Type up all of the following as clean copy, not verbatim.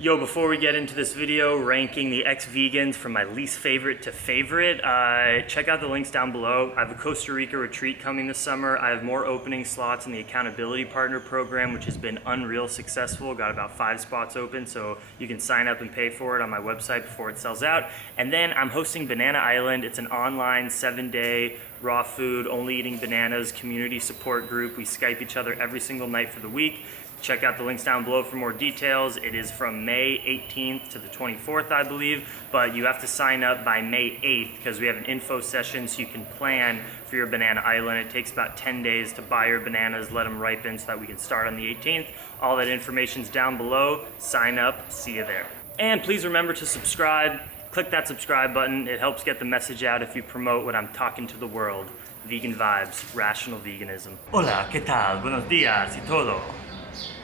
Yo, before we get into this video ranking the ex-vegans from my least favorite to favorite, check out the links down below. I have a Costa Rica retreat coming this summer. I have more opening slots in the Accountability Partner Program, which has been unreal successful. Got about 5 spots open, so you can sign up and pay for it on my website before it sells out. And then I'm hosting Banana Island. It's an online 7-day raw food, only eating bananas community support group. We Skype each other every single night for the week. Check out the links down below for more details. It is from May 18th to the 24th, I believe, but you have to sign up by May 8th because we have an info session so you can plan for your Banana Island. It takes about 10 days to buy your bananas, let them ripen so that we can start on the 18th. All that information's down below. Sign up, see you there. And please remember to subscribe. Click that subscribe button. It helps get the message out if you promote what I'm talking to the world. Vegan vibes, rational veganism. Hola, ¿qué tal? Buenos días y todo.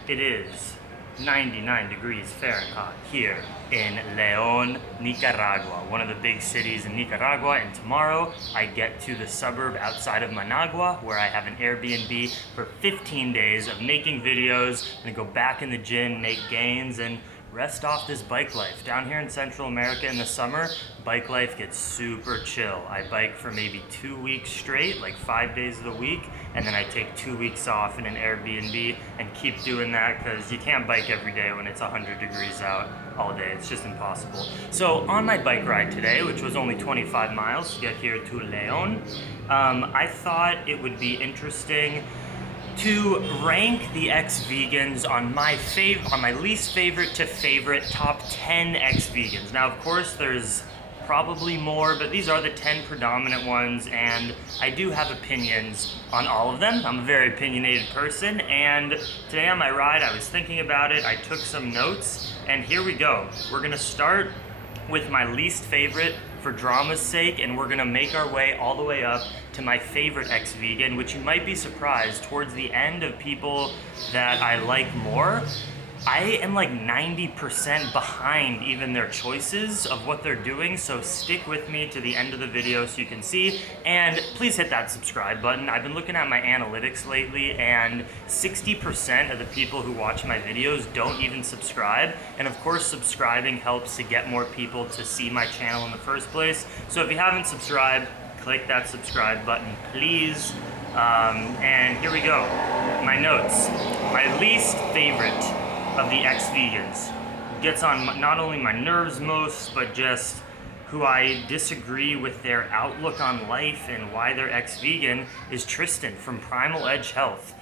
It is 99 degrees Fahrenheit here in León, Nicaragua, one of the big cities in Nicaragua, and tomorrow I get to the suburb outside of Managua where I have an Airbnb for 15 days of making videos. I'm gonna go back in the gym, make gains, and rest off this bike life. Down here in Central America in the summer, bike life gets super chill. I bike for maybe 2 weeks straight, like 5 days of the week, and then I take 2 weeks off in an Airbnb and keep doing that because you can't bike every day when it's 100 degrees out all day. It's just impossible. So on my bike ride today, which was only 25 miles to get here to León, I thought it would be interesting to rank the ex-vegans on my least favorite to favorite top 10 ex-vegans. Now, of course, there's probably more, but these are the 10 predominant ones, and I do have opinions on all of them. I'm a very opinionated person, and today on my ride, I was thinking about it, I took some notes, and here we go. We're gonna start with my least favorite for drama's sake, and we're gonna make our way all the way up to my favorite ex-vegan, which you might be surprised, towards the end of people that I like more, I am like 90% behind even their choices of what they're doing, so stick with me to the end of the video so you can see, and please hit that subscribe button. I've been looking at my analytics lately, and 60% of the people who watch my videos don't even subscribe, and of course subscribing helps to get more people to see my channel in the first place. So if you haven't subscribed, click that subscribe button, please. And here we go. My notes. My least favorite of the ex-vegans gets on not only my nerves most, but just who I disagree with their outlook on life and why they're ex-vegan is Tristan from Primal Edge Health.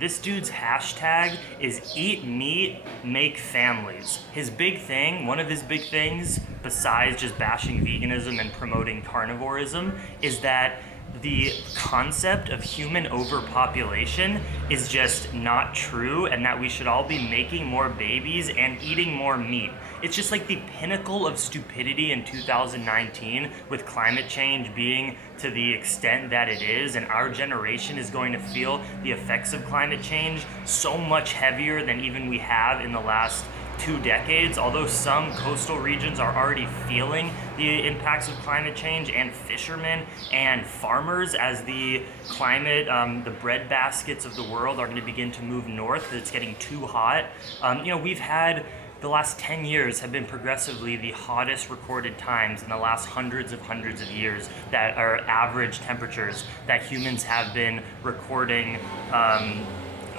This dude's hashtag is eat meat, make families. His big thing, one of his big things, besides just bashing veganism and promoting carnivorism, is that the concept of human overpopulation is just not true, and that we should all be making more babies and eating more meat. It's just like the pinnacle of stupidity in 2019, with climate change being to the extent that it is, and our generation is going to feel the effects of climate change so much heavier than even we have in the last 2 decades, although some coastal regions are already feeling the impacts of climate change, and fishermen and farmers, as the climate, the bread baskets of the world are going to begin to move north because it's getting too hot. We've had the last 10 years have been progressively the hottest recorded times in the last hundreds of years that are average temperatures that humans have been recording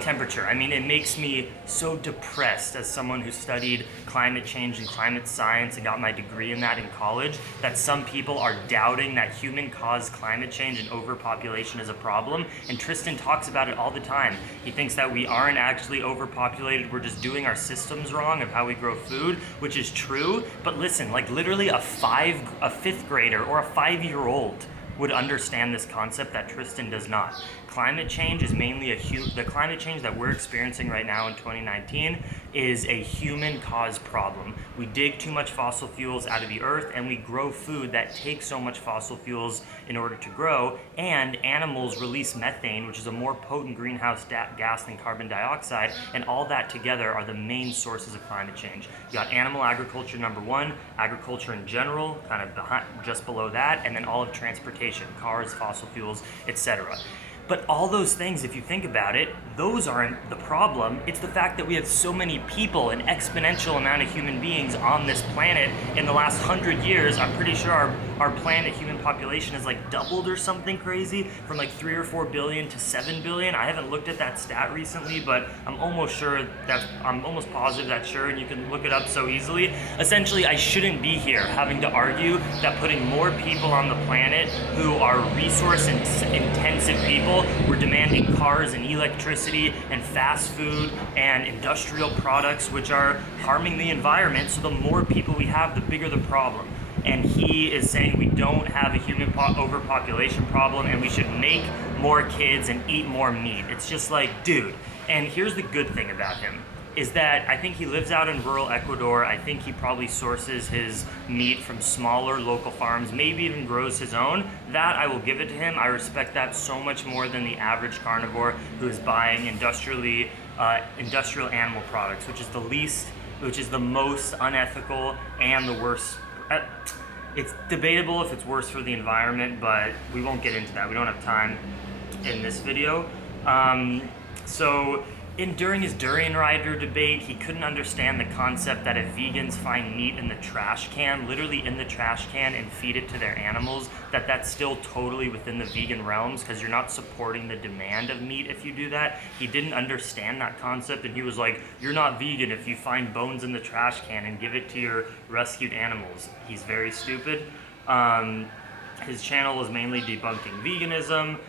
temperature. I mean, it makes me so depressed as someone who studied climate change and climate science and got my degree in that in college, that some people are doubting that human-caused climate change and overpopulation is a problem. And Tristan talks about it all the time. He thinks that we aren't actually overpopulated, we're just doing our systems wrong of how we grow food, which is true. But listen, like literally a 5th grader or a 5-year-old would understand this concept that Tristan does not. Climate change is mainly the climate change that we're experiencing right now in 2019 is a human-caused problem. We dig too much fossil fuels out of the earth, and we grow food that takes so much fossil fuels in order to grow, and animals release methane, which is a more potent greenhouse gas than carbon dioxide, and all that together are the main sources of climate change. You got animal agriculture number 1, agriculture in general, kind of just below that, and then all of transportation, cars, fossil fuels, etc. But all those things, if you think about it, those aren't the problem. It's the fact that we have so many people, an exponential amount of human beings on this planet. In the last 100 years, I'm pretty sure our planet human population has like doubled or something crazy, from like 3 or 4 billion to 7 billion. I haven't looked at that stat recently, but I'm almost positive that's sure, and you can look it up so easily. Essentially, I shouldn't be here having to argue that putting more people on the planet who are resource intensive people, we're demanding cars and electricity and fast food and industrial products which are harming the environment. So the more people we have, the bigger the problem. And he is saying we don't have a human overpopulation problem and we should make more kids and eat more meat. It's just like, dude. And here's the good thing about him, is that I think he lives out in rural Ecuador. I think he probably sources his meat from smaller local farms, maybe even grows his own. That I will give it to him. I respect that so much more than the average carnivore who is buying industrial animal products, which is the most unethical and the worst. It's debatable if it's worse for the environment, but we won't get into that. We don't have time in this video. During his durian rider debate, he couldn't understand the concept that if vegans find meat in the trash can, literally in the trash can, and feed it to their animals, that's still totally within the vegan realms, because you're not supporting the demand of meat if you do that. He didn't understand that concept, and he was like, you're not vegan if you find bones in the trash can and give it to your rescued animals. He's very stupid. His channel is mainly debunking veganism.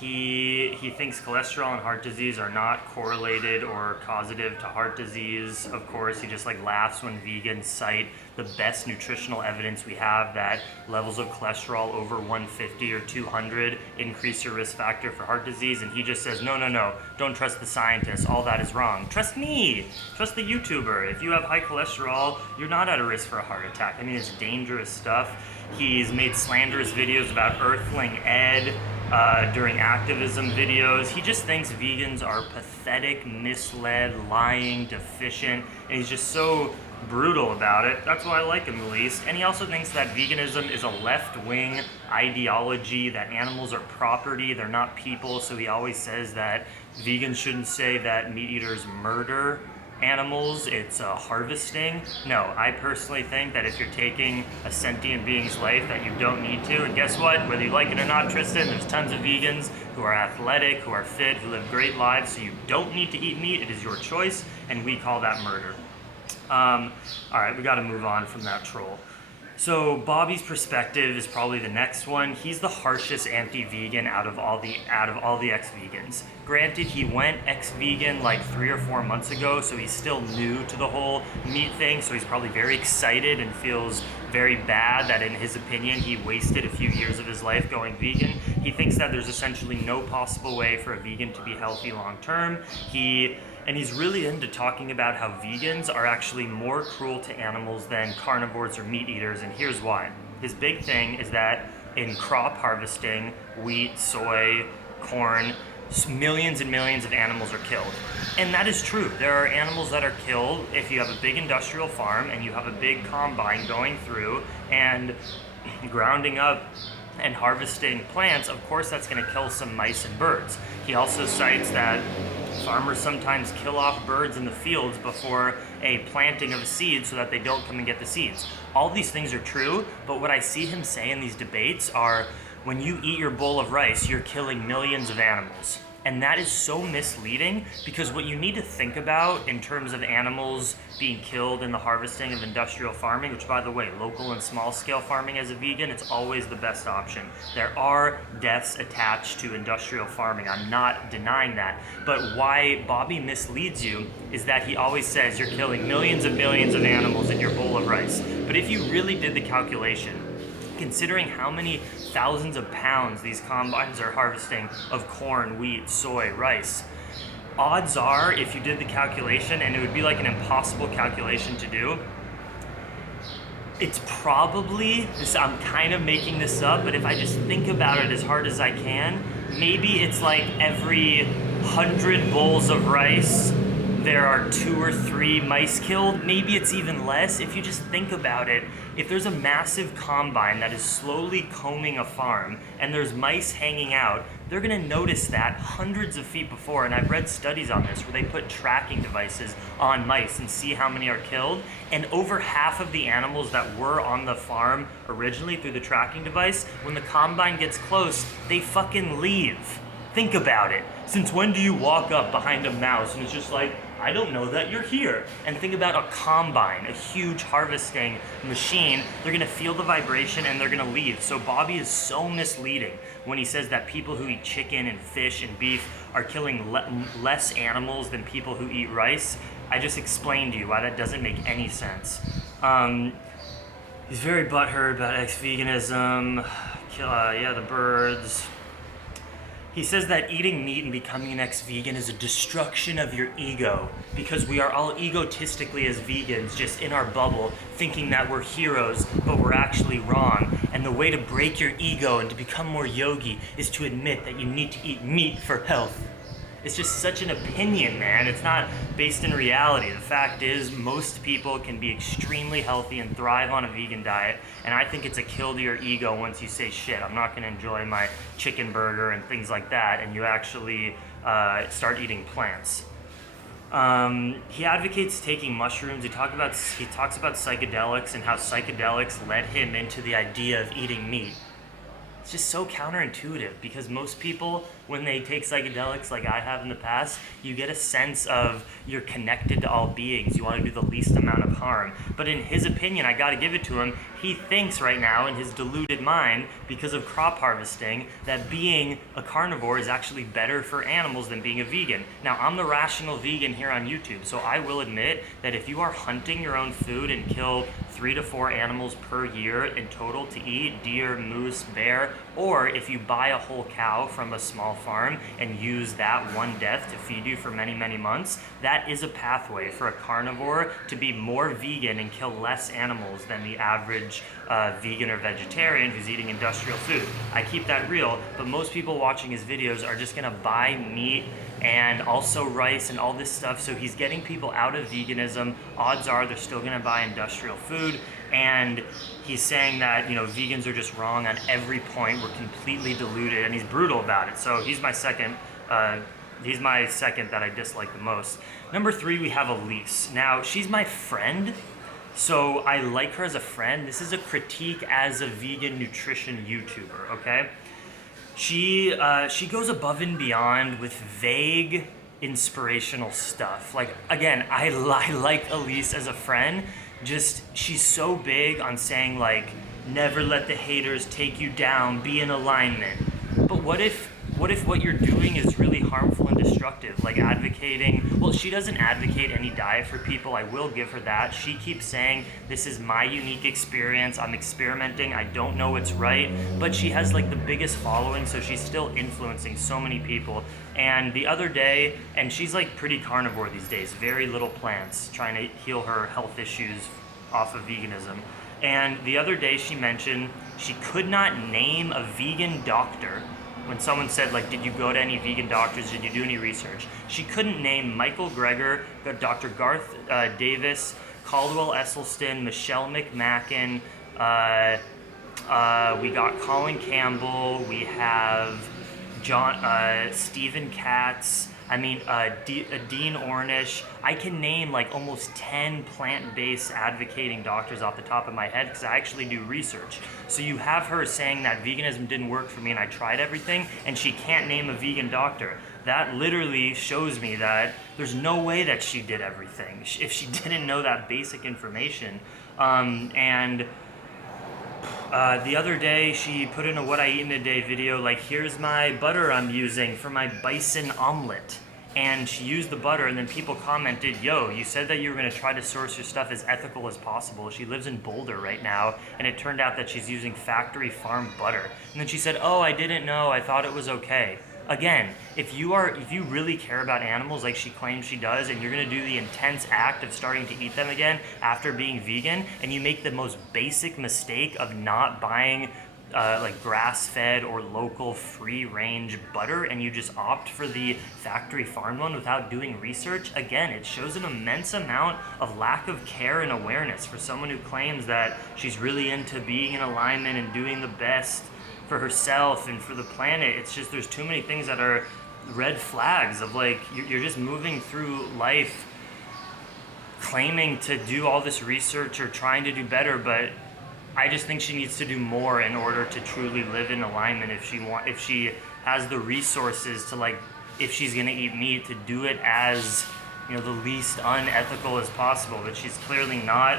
He thinks cholesterol and heart disease are not correlated or causative to heart disease. Of course, he just like laughs when vegans cite the best nutritional evidence we have that levels of cholesterol over 150 or 200 increase your risk factor for heart disease. And he just says, no, don't trust the scientists. All that is wrong. Trust me. Trust the YouTuber. If you have high cholesterol, you're not at a risk for a heart attack. I mean, it's dangerous stuff. He's made slanderous videos about Earthling Ed, during activism videos. He just thinks vegans are pathetic, misled, lying, deficient, and he's just so brutal about it. That's why I like him the least. And he also thinks that veganism is a left-wing ideology, that animals are property, they're not people, so he always says that vegans shouldn't say that meat eaters murder animals, it's harvesting. No, I personally think that if you're taking a sentient being's life, that you don't need to. And guess what? Whether you like it or not, Tristan, there's tons of vegans who are athletic, who are fit, who live great lives, so you don't need to eat meat. It is your choice, and we call that murder. All right, we got to move on from that troll. So Bobby's perspective is probably the next one. He's the harshest anti-vegan out of all the ex-vegans. Granted, he went ex-vegan like 3 or 4 months ago, so he's still new to the whole meat thing, so he's probably very excited and feels very bad that in his opinion he wasted a few years of his life going vegan. He thinks that there's essentially no possible way for a vegan to be healthy long term. He's really into talking about how vegans are actually more cruel to animals than carnivores or meat eaters, and here's why. His big thing is that in crop harvesting, wheat, soy, corn, millions and millions of animals are killed. And that is true. There are animals that are killed if you have a big industrial farm and you have a big combine going through and grounding up and harvesting plants. Of course, that's going to kill some mice and birds. He also cites that farmers sometimes kill off birds in the fields before a planting of a seed so that they don't come and get the seeds. All these things are true, but what I see him say in these debates are, when you eat your bowl of rice, you're killing millions of animals. And that is so misleading, because what you need to think about in terms of animals being killed in the harvesting of industrial farming, which by the way, local and small scale farming as a vegan, it's always the best option. There are deaths attached to industrial farming, I'm not denying that. But why Bobby misleads you is that he always says you're killing millions of animals in your bowl of rice. But if you really did the calculation, considering how many thousands of pounds these combines are harvesting of corn, wheat, soy, rice, odds are, if you did the calculation, and it would be like an impossible calculation to do, it's probably, I'm kind of making this up, but if I just think about it as hard as I can, maybe it's like every 100 bowls of rice, there are 2 or 3 mice killed. Maybe it's even less. If you just think about it, if there's a massive combine that is slowly combing a farm and there's mice hanging out, they're gonna notice that hundreds of feet before, and I've read studies on this where they put tracking devices on mice and see how many are killed, and over half of the animals that were on the farm originally through the tracking device, when the combine gets close, they fucking leave. Think about it. Since when do you walk up behind a mouse and it's just like, I don't know that you're here? And think about a combine, a huge harvesting machine. They're gonna feel the vibration and they're gonna leave. So Bobby is so misleading when he says that people who eat chicken and fish and beef are killing less animals than people who eat rice. I just explained to you why that doesn't make any sense. He's very butthurt about ex-veganism. Yeah, the birds. He says that eating meat and becoming an ex-vegan is a destruction of your ego, because we are all egotistically as vegans just in our bubble thinking that we're heroes, but we're actually wrong. And the way to break your ego and to become more yogi is to admit that you need to eat meat for health. It's just such an opinion, man. It's not based in reality. The fact is, most people can be extremely healthy and thrive on a vegan diet, and I think it's a kill to your ego once you say, shit, I'm not gonna enjoy my chicken burger and things like that, and you actually start eating plants. He advocates taking mushrooms. He talks about psychedelics and how psychedelics led him into the idea of eating meat. It's just so counterintuitive, because most people, when they take psychedelics like I have in the past, you get a sense of you're connected to all beings. You want to do the least amount of harm. But in his opinion, I gotta give it to him, he thinks right now in his deluded mind, because of crop harvesting, that being a carnivore is actually better for animals than being a vegan. Now, I'm the rational vegan here on YouTube, so I will admit that if you are hunting your own food and kill 3 to 4 animals per year in total to eat, deer, moose, bear, or if you buy a whole cow from a small farm and use that one death to feed you for many, many months, that is a pathway for a carnivore to be more vegan and kill less animals than the average vegan or vegetarian who's eating industrial food. I keep that real, but most people watching his videos are just gonna buy meat and also rice and all this stuff, so he's getting people out of veganism. Odds are they're still gonna buy industrial food, and he's saying that, you know, vegans are just wrong on every point, we're completely deluded, and he's brutal about it. So he's my second that I dislike the most. Number 3, we have Elise. Now, she's my friend, so I like her as a friend. This is a critique as a vegan nutrition YouTuber, okay? She goes above and beyond with vague, inspirational stuff. Like, again, I like Elise as a friend, just she's so big on saying, like, never let the haters take you down, be in alignment. But what if what you're doing is really harmful and destructive, like advocating, well, she doesn't advocate any diet for people, I will give her that. She keeps saying, this is my unique experience, I'm experimenting, I don't know what's right, but she has like the biggest following, so she's still influencing so many people. And the other day, and she's like pretty carnivore these days, very little plants, trying to heal her health issues off of veganism. And the other day she mentioned she could not name a vegan doctor. When someone said, like, did you go to any vegan doctors, did you do any research? She couldn't name Michael Greger, Dr. Garth Davis, Caldwell Esselstyn, Michelle McMacken, we got Colin Campbell, we have Stephen Katz, Dean Ornish. I can name like almost 10 plant-based advocating doctors off the top of my head because I actually do research. So you have her saying that veganism didn't work for me and I tried everything, and she can't name a vegan doctor. That literally shows me that there's no way that she did everything if she didn't know that basic information. The other day, she put in a what I eat in a day video, like, here's my butter I'm using for my bison omelet. And she used the butter, and then people commented, yo, you said that you were gonna try to source your stuff as ethical as possible. She lives in Boulder right now, and it turned out that she's using factory farm butter. And then she said, oh, I didn't know, I thought it was okay. Again, if you really care about animals like she claims she does, and you're gonna do the intense act of starting to eat them again after being vegan, and you make the most basic mistake of not buying like grass-fed or local free-range butter, and you just opt for the factory farmed one without doing research, again, it shows an immense amount of lack of care and awareness for someone who claims that she's really into being in alignment and doing the best for herself and for the planet. It's just, there's too many things that are red flags of like, you're just moving through life claiming to do all this research or trying to do better, but I just think she needs to do more in order to truly live in alignment. If she has the resources to, like, if she's gonna eat meat, to do it as, you know, the least unethical as possible, but she's clearly not.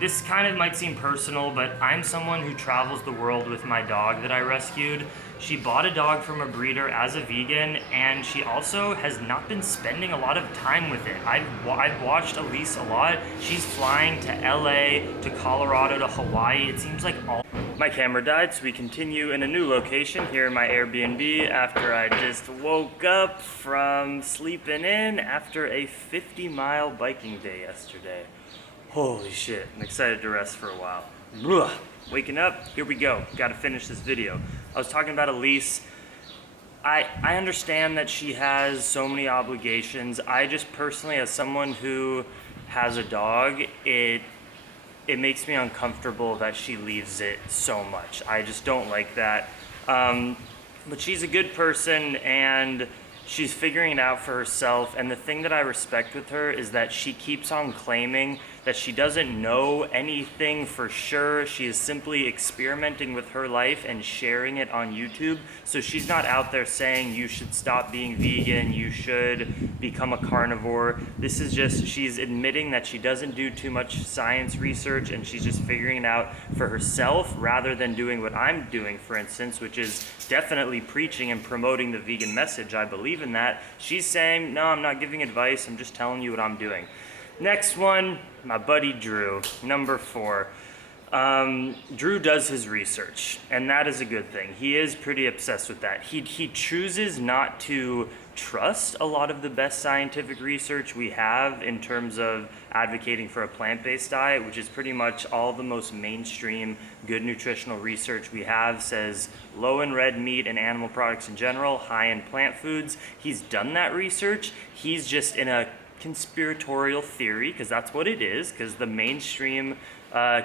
This kind of might seem personal, but I'm someone who travels the world with my dog that I rescued. She bought a dog from a breeder as a vegan, and she also has not been spending a lot of time with it. I've watched Elise a lot. She's flying to LA, to Colorado, to Hawaii. It seems like all... My camera died, so we continue in a new location here in my Airbnb after I just woke up from sleeping in after a 50-mile biking day yesterday. Holy shit, I'm excited to rest for a while. Ugh. Waking up, here we go. Gotta finish this video. I was talking about Elise. I understand that she has so many obligations. I just personally, as someone who has a dog, it makes me uncomfortable that she leaves it so much. I just don't like that. But she's a good person, and she's figuring it out for herself. And the thing that I respect with her is that she keeps on claiming that she doesn't know anything for sure. She is simply experimenting with her life and sharing it on YouTube. So she's not out there saying you should stop being vegan, you should become a carnivore. This is just, she's admitting that she doesn't do too much science research, and she's just figuring it out for herself rather than doing what I'm doing, for instance, which is definitely preaching and promoting the vegan message. I believe in that. She's saying, no, I'm not giving advice, I'm just telling you what I'm doing. Next one, my buddy Drew, number 4. Drew does his research, and that is a good thing. He is pretty obsessed with that. He chooses not to trust a lot of the best scientific research we have in terms of advocating for a plant-based diet, which is pretty much all the most mainstream good nutritional research we have says low in red meat and animal products in general, high in plant foods. He's done that research. He's just in a conspiratorial theory, because that's what it is, because the mainstream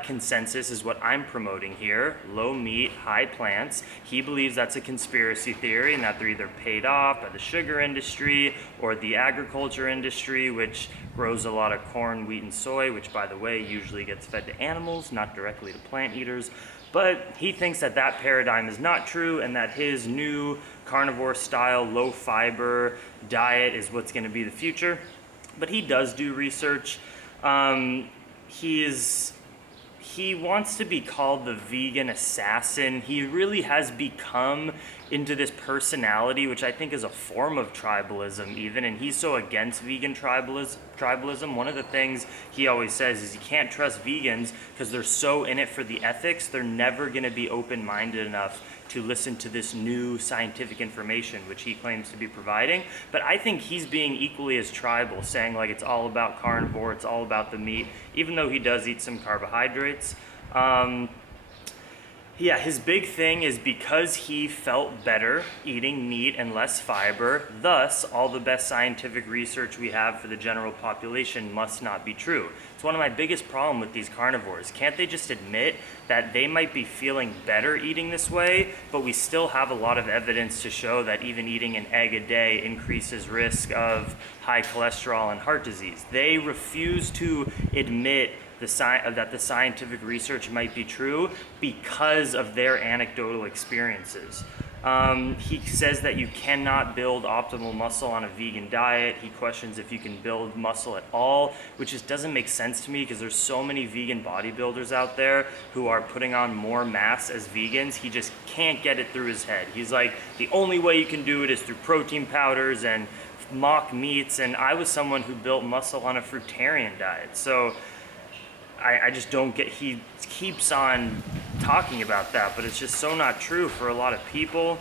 consensus is what I'm promoting here, low meat, high plants. He believes that's a conspiracy theory and that they're either paid off by the sugar industry or the agriculture industry, which grows a lot of corn, wheat, and soy, which, by the way, usually gets fed to animals, not directly to plant eaters. But he thinks that that paradigm is not true, and that his new carnivore style, low fiber diet is what's going to be the future. But he does do research. He wants to be called the vegan assassin. He really has become into this personality, which I think is a form of tribalism even, and he's so against vegan tribalism. One of the things he always says is you can't trust vegans because they're so in it for the ethics, they're never gonna be open-minded enough to listen to this new scientific information, which he claims to be providing. But I think he's being equally as tribal, saying like it's all about carnivore, it's all about the meat, even though he does eat some carbohydrates. Yeah, his big thing is because he felt better eating meat and less fiber, thus all the best scientific research we have for the general population must not be true. It's one of my biggest problems with these carnivores. Can't they just admit that they might be feeling better eating this way, but we still have a lot of evidence to show that even eating an egg a day increases risk of high cholesterol and heart disease? They refuse to admit that the scientific research might be true because of their anecdotal experiences. He says that you cannot build optimal muscle on a vegan diet. He questions if you can build muscle at all, which just doesn't make sense to me because there's so many vegan bodybuilders out there who are putting on more mass as vegans. He just can't get it through his head. He's like, the only way you can do it is through protein powders and mock meats, and I was someone who built muscle on a fruitarian diet. So I just don't get, he keeps on talking about that, but it's just so not true for a lot of people.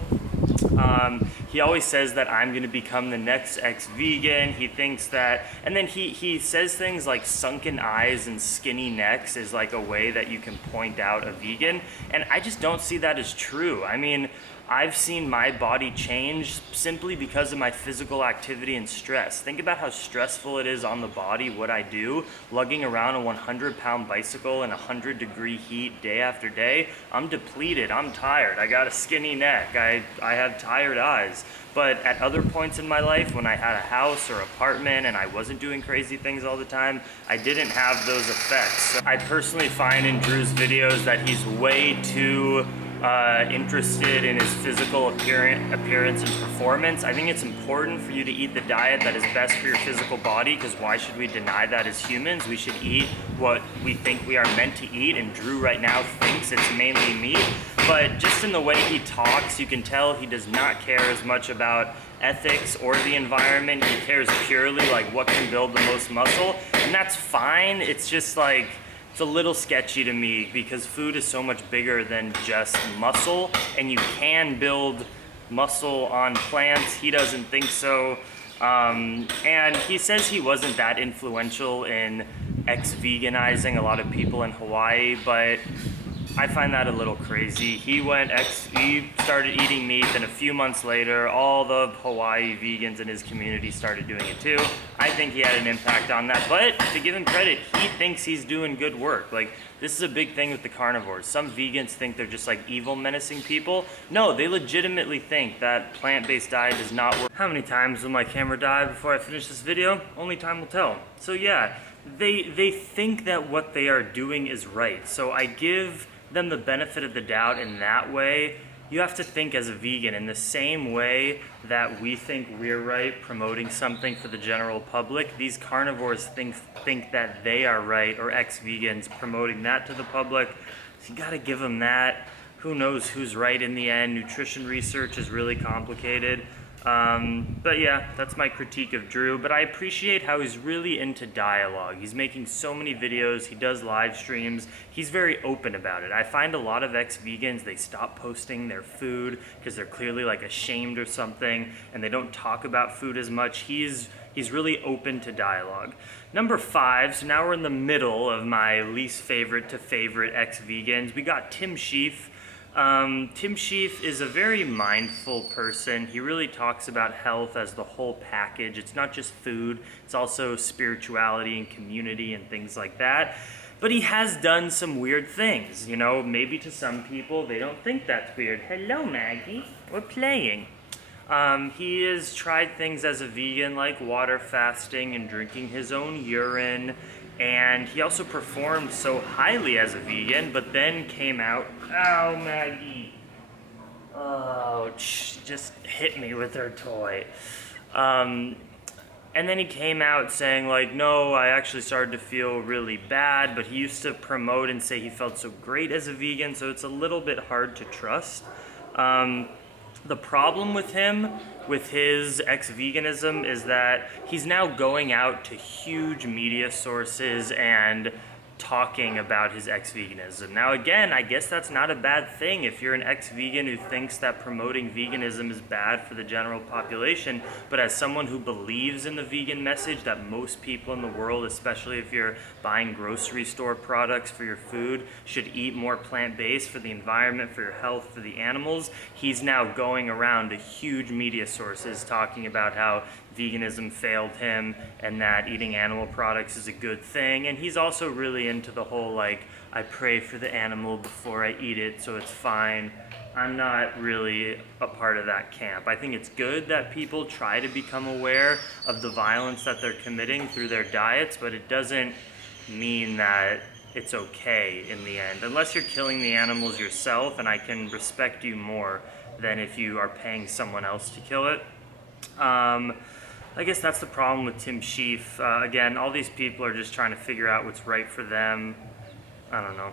He always says that I'm going to become the next ex-vegan. He thinks that, and then he says things like sunken eyes and skinny necks is like a way that you can point out a vegan, and I just don't see that as true. I mean, I've seen my body change simply because of my physical activity and stress. Think about how stressful it is on the body, what I do, lugging around a 100-pound bicycle in 100-degree heat day after day. I'm depleted, I'm tired, I got a skinny neck, I have tired eyes. But at other points in my life, when I had a house or apartment and I wasn't doing crazy things all the time, I didn't have those effects. So I personally find in Drew's videos that he's way too interested in his physical appearance and performance. I think it's important for you to eat the diet that is best for your physical body, because why should we deny that as humans? We should eat what we think we are meant to eat, and Drew right now thinks it's mainly meat. But just in the way he talks, you can tell he does not care as much about ethics or the environment. He cares purely like what can build the most muscle, and that's fine. It's just like, it's a little sketchy to me because food is so much bigger than just muscle, and you can build muscle on plants. He doesn't think so. And he says he wasn't that influential in ex-veganizing a lot of people in Hawaii, but I find that a little crazy. He started eating meat, and a few months later, all the Hawaii vegans in his community started doing it too. I think he had an impact on that, but to give him credit, he thinks he's doing good work. Like, this is a big thing with the carnivores. Some vegans think they're just like evil, menacing people. No, they legitimately think that plant-based diet does not work. How many times will my camera die before I finish this video? Only time will tell. So yeah, they think that what they are doing is right. So I give them the benefit of the doubt in that way. You have to think as a vegan in the same way that we think we're right promoting something for the general public. These carnivores think that they are right, or ex-vegans promoting that to the public. So you gotta give them that. Who knows who's right in the end? Nutrition research is really complicated. But yeah, that's my critique of Drew, but I appreciate how he's really into dialogue. He's making so many videos, he does live streams, he's very open about it. I find a lot of ex-vegans, they stop posting their food because they're clearly like ashamed or something, and they don't talk about food as much. He's really open to dialogue. Number 5, so now we're in the middle of my least favorite to favorite ex-vegans. We got Tim Shieff. Tim Shieff is a very mindful person. He really talks about health as the whole package. It's not just food, it's also spirituality and community and things like that. But he has done some weird things, you know, maybe to some people they don't think that's weird. Hello, Maggie, we're playing. He has tried things as a vegan like water fasting and drinking his own urine. And he also performed so highly as a vegan, but then came out, ow, Maggie. Oh, she just hit me with her toy. And then he came out saying like, no, I actually started to feel really bad, but he used to promote and say he felt so great as a vegan, so it's a little bit hard to trust. The problem with him, with his ex-veganism, is that he's now going out to huge media sources and talking about his ex-veganism. Now again, I guess that's not a bad thing if you're an ex-vegan who thinks that promoting veganism is bad for the general population, but as someone who believes in the vegan message that most people in the world, especially if you're buying grocery store products for your food, should eat more plant-based for the environment, for your health, for the animals, he's now going around to huge media sources talking about how veganism failed him and that eating animal products is a good thing. And he's also really into the whole like, I pray for the animal before I eat it so it's fine. I'm not really a part of that camp. I think it's good that people try to become aware of the violence that they're committing through their diets, but it doesn't mean that it's okay in the end, unless you're killing the animals yourself, and I can respect you more than if you are paying someone else to kill it. I guess that's the problem with Tim Shieff. Again, all these people are just trying to figure out what's right for them. I don't know.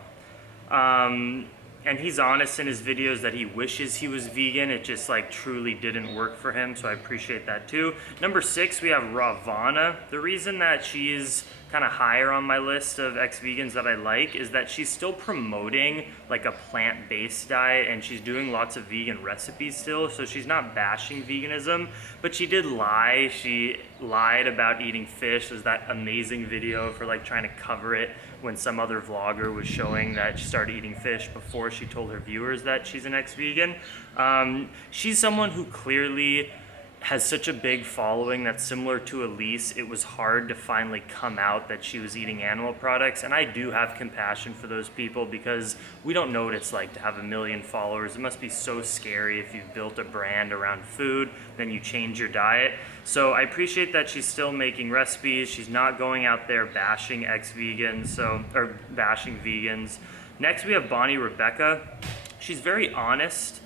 And he's honest in his videos that he wishes he was vegan. It just like truly didn't work for him, so I appreciate that too. Number 6, we have Rawvana. The reason that she's kind of higher on my list of ex-vegans that I like is that she's still promoting like a plant-based diet, and she's doing lots of vegan recipes still, so she's not bashing veganism, but she did lie. She lied about eating fish. There's that amazing video for like trying to cover it when some other vlogger was showing that she started eating fish before she told her viewers that she's an ex-vegan. She's someone who clearly has such a big following that's similar to Elise. It was hard to finally come out that she was eating animal products, and I do have compassion for those people because we don't know what it's like to have 1 million followers. It must be so scary if you've built a brand around food, then you change your diet. So I appreciate that she's still making recipes. She's not going out there bashing ex-vegans, or bashing vegans. Next we have Bonnie Rebecca. She's very honest.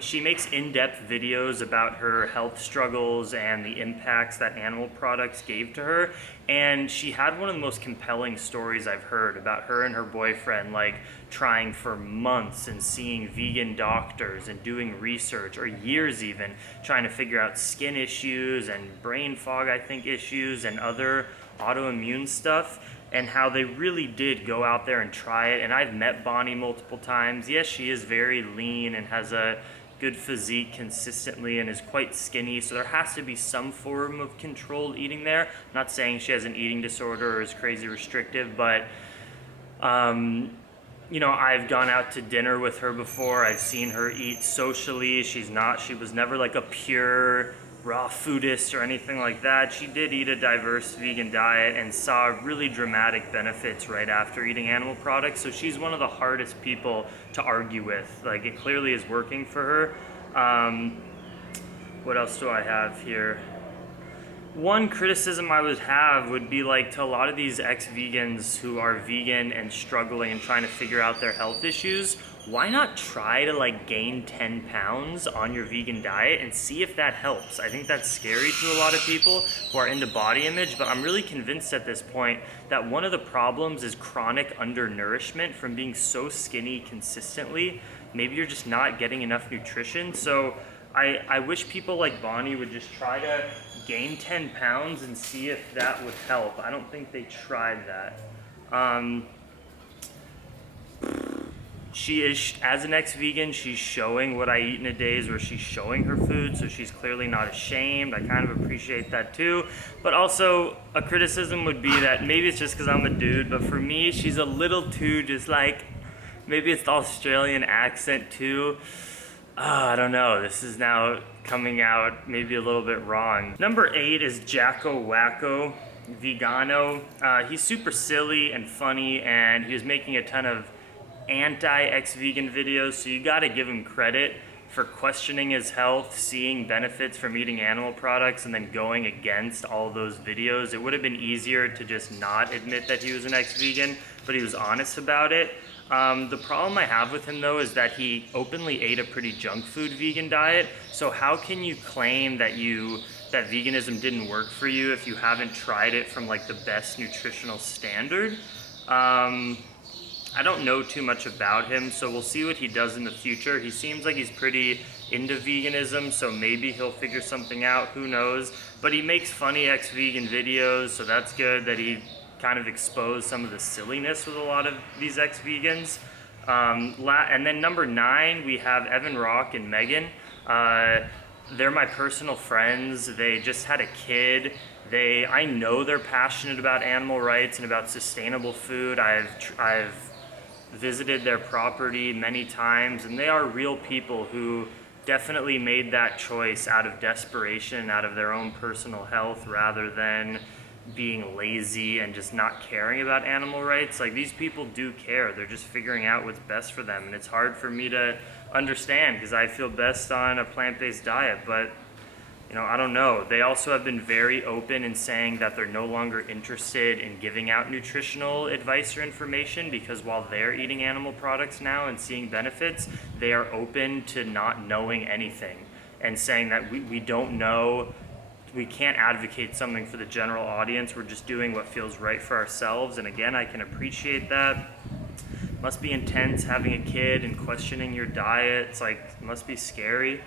She makes in-depth videos about her health struggles and the impacts that animal products gave to her, and she had one of the most compelling stories I've heard about her and her boyfriend like trying for months and seeing vegan doctors and doing research, or years even, trying to figure out skin issues and brain fog, I think, issues and other autoimmune stuff, and how they really did go out there and try it. And I've met Bonnie multiple times. Yes, she is very lean and has a good physique consistently and is quite skinny, so there has to be some form of controlled eating there. I'm not saying she has an eating disorder or is crazy restrictive, but you know, I've gone out to dinner with her before. I've seen her eat socially. She was never like a pure raw foodist or anything like that. She did eat a diverse vegan diet and saw really dramatic benefits right after eating animal products. So she's one of the hardest people to argue with. Like, it clearly is working for her. What else do I have here? One criticism I would have would be like to a lot of these ex-vegans who are vegan and struggling and trying to figure out their health issues, why not try to like gain 10 pounds on your vegan diet and see if that helps? I think that's scary to a lot of people who are into body image, but I'm really convinced at this point that one of the problems is chronic undernourishment from being so skinny consistently. Maybe you're just not getting enough nutrition. So I wish people like Bonnie would just try to gain 10 pounds and see if that would help. I don't think they tried that. She is, as an ex-vegan, she's showing what I eat in a day, where she's showing her food, so she's clearly not ashamed. I kind of appreciate that too. But also, a criticism would be that maybe it's just because I'm a dude, but for me, she's a little too just like, maybe it's the Australian accent too. I don't know, this is now coming out maybe a little bit wrong. Number 8 is Jacko Wacko Vegano. He's super silly and funny, and he was making a ton of anti-ex-vegan videos, so you gotta give him credit for questioning his health, seeing benefits from eating animal products, and then going against all those videos. It would have been easier to just not admit that he was an ex-vegan, but he was honest about it. The problem I have with him though is that he openly ate a pretty junk food vegan diet, so how can you claim that veganism didn't work for you if you haven't tried it from like the best nutritional standard? I don't know too much about him, so we'll see what he does in the future. He seems like he's pretty into veganism, so maybe he'll figure something out, who knows. But he makes funny ex-vegan videos, so that's good that he kind of exposed some of the silliness with a lot of these ex-vegans. And then number 9, we have Evan Rock and Megan. They're my personal friends. They just had a kid. I know they're passionate about animal rights and about sustainable food. I've visited their property many times, and they are real people who definitely made that choice out of desperation, out of their own personal health, rather than being lazy and just not caring about animal rights. Like, these people do care. They're just figuring out what's best for them, and it's hard for me to understand because I feel best on a plant-based diet, but you know, I don't know. They also have been very open in saying that they're no longer interested in giving out nutritional advice or information, because while they're eating animal products now and seeing benefits, they are open to not knowing anything and saying that we don't know, we can't advocate something for the general audience. We're just doing what feels right for ourselves. And again, I can appreciate that. Must be intense having a kid and questioning your diet. It's like, it must be scary.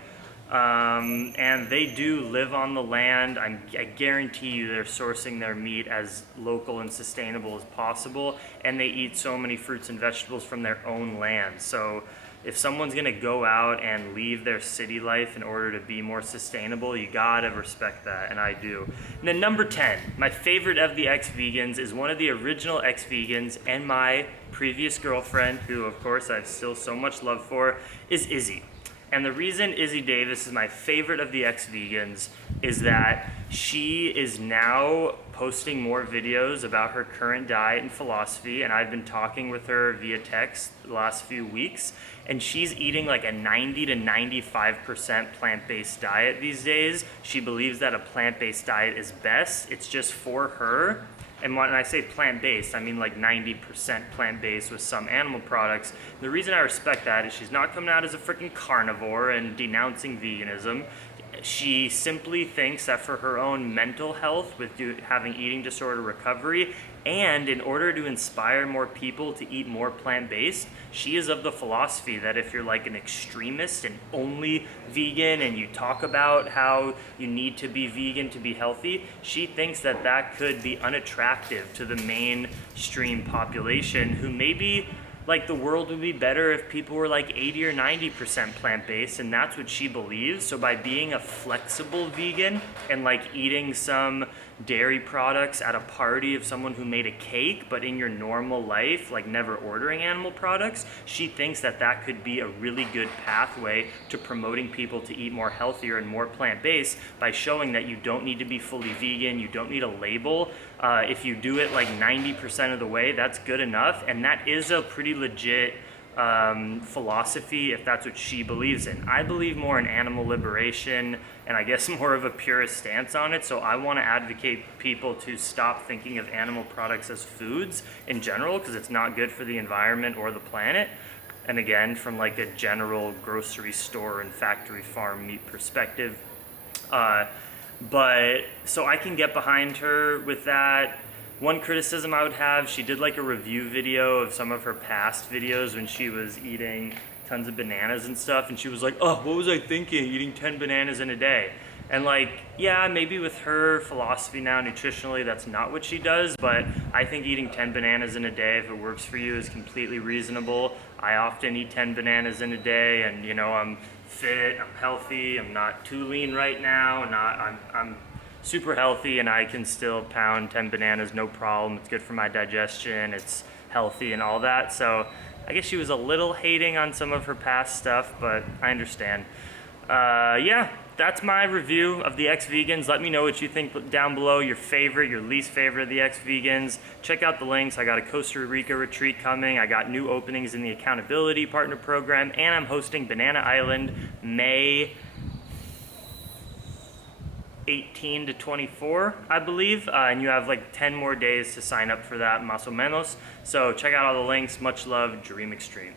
And they do live on the land. I guarantee you they're sourcing their meat as local and sustainable as possible, and they eat so many fruits and vegetables from their own land. So if someone's gonna go out and leave their city life in order to be more sustainable, you gotta respect that, and I do. And then number 10, my favorite of the ex-vegans is one of the original ex-vegans and my previous girlfriend, who of course I have still so much love for, is Izzy. And the reason Izzy Davis is my favorite of the ex-vegans is that she is now posting more videos about her current diet and philosophy, and I've been talking with her via text the last few weeks, and she's eating like a 90 to 95% plant-based diet these days. She believes that a plant-based diet is best. It's just for her. And when I say plant-based, I mean like 90% plant-based with some animal products. The reason I respect that is she's not coming out as a freaking carnivore and denouncing veganism. She simply thinks that for her own mental health with having eating disorder recovery, and in order to inspire more people to eat more plant-based, she is of the philosophy that if you're like an extremist and only vegan and you talk about how you need to be vegan to be healthy, she thinks that that could be unattractive to the mainstream population, who maybe like the world would be better if people were like 80 or 90% plant-based, and that's what she believes. So by being a flexible vegan and like eating some dairy products at a party of someone who made a cake, but in your normal life, like never ordering animal products, she thinks that that could be a really good pathway to promoting people to eat more healthier and more plant-based by showing that you don't need to be fully vegan, you don't need a label. If you do it like 90% of the way, that's good enough, and that is a pretty legit philosophy if that's what she believes in. I believe more in animal liberation and I guess more of a purist stance on it, so I want to advocate people to stop thinking of animal products as foods in general, because it's not good for the environment or the planet. And again, from like a general grocery store and factory farm meat perspective. But so I can get behind her with that. One criticism I would have, she did like a review video of some of her past videos when she was eating tons of bananas and stuff, and she was like, oh, what was I thinking, eating 10 bananas in a day? And like, yeah, maybe with her philosophy now nutritionally, that's not what she does, but I think eating 10 bananas in a day, if it works for you, is completely reasonable. I often eat 10 bananas in a day, and you know, I'm fit, I'm healthy, I'm not too lean right now, I'm super healthy, and I can still pound 10 bananas, no problem. It's good for my digestion, it's healthy and all that. So I guess she was a little hating on some of her past stuff, but I understand. Yeah, that's my review of the ex-vegans. Let me know what you think down below, your favorite, your least favorite of the ex-vegans. Check out the links. I got a Costa Rica retreat coming. I got new openings in the Accountability Partner Program, and I'm hosting Banana Island May 18 to 24, I believe, and you have like 10 more days to sign up for that, más o menos. So check out all the links. Much love, Dream Extreme.